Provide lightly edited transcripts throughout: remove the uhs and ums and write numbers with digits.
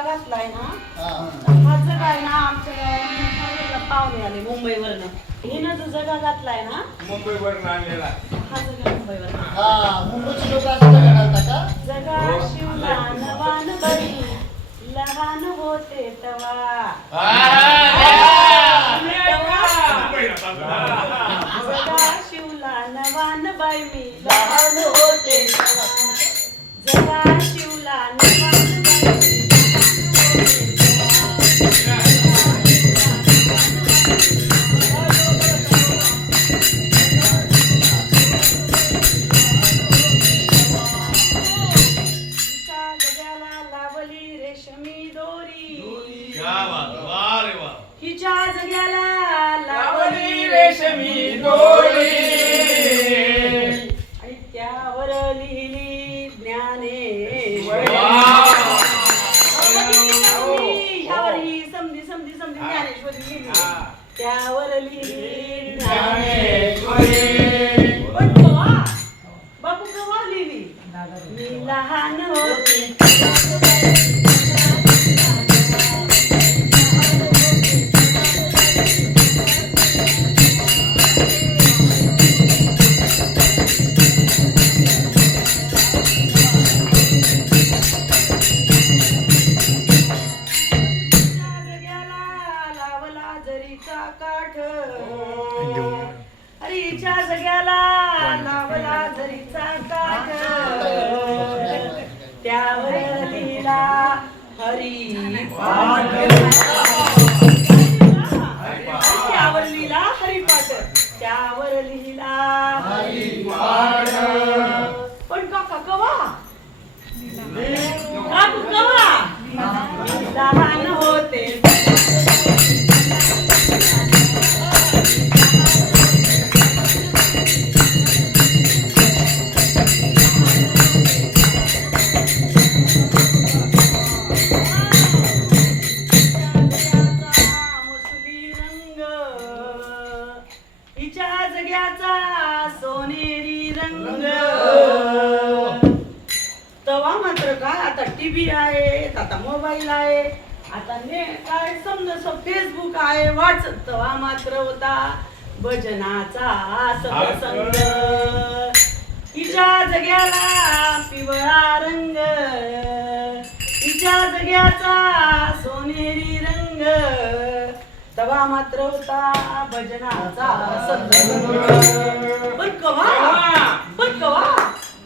जगा घातलाय ना हा जगा आहे ना आमच्या गावात पाहुणे आले मुंबईवरनं हिनं जो जगा घातलाय ना मुंबईवरून आणलेला हा जगा मुंबईवर मुंबईची लोक असं जगा घालतात का? जगा शिवला नवान बाई लहान होते तवा जगा शिवला नवान बाई मी लहान होते तवा जगा शिवला नवान बाई मी हिच्या जग्याला लावली रेशमी दोरी आणि त्यावर लिहिली ज्ञानेश्वरी ह्यावर ही समधी ज्ञानेश्वरी लिहिली त्यावर लिहिली ज्ञानेश्वरी पण कवा बापू कवा लिहिली मी लहान होते हरीच्या जग्याला लावला जरीचा काठ त्यावर लिहिला हरिपाठ त्यावर लिहिला हरिपाठ त्यावर लिहिला हरिपाठ पण काका कवा काकू कवा लहान होते सोनेरी रंग तवा मात्र काय आता टीव्ही आहे आता मोबाईल आहे आता काय समजा फेसबुक आहे व्हॉट्सअप तवा मात्र होता भजनाचा सत्संग हिच्या जग्याला पिवळा रंग हिच्या जग्याचा सोनेरी रंग तवा मात्र होता भजनाचा सत्संग पण कवा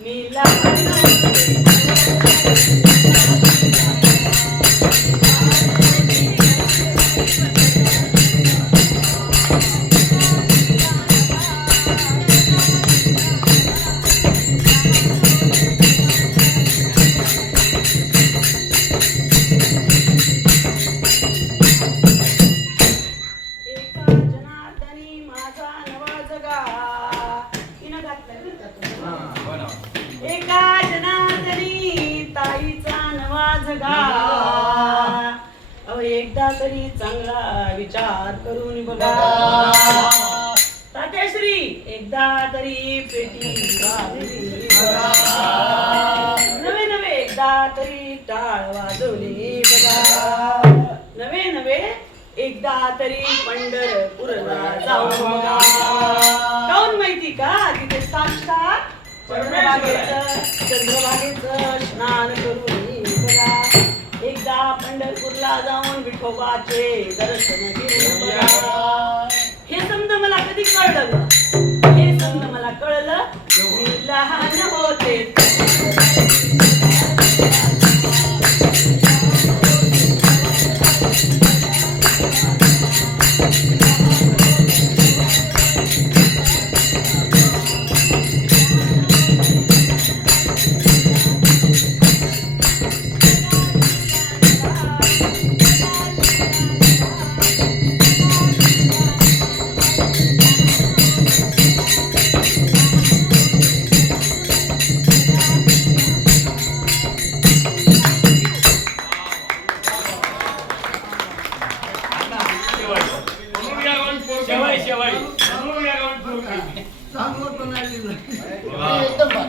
मी लहान एका जनार्दनी ताईचा नवा जगा एकदा तरी चांगला विचार करून बघा तात्याश्री एकदा तरी पेटी नवे एकदा तरी टाळ वाजवली बघा नवे एकदा तरी पंढरपूरला जाऊन बघा काऊन माहिती का तिथे साक्षात चंद्रभागेचं स्नान करून बघा एकदा पंढरपूरला जाऊन विठोबाचे दर्शन घेऊन बघा हे समजा मला कधी कळलं हे समजा मला कळलं मी लहान होते एकदम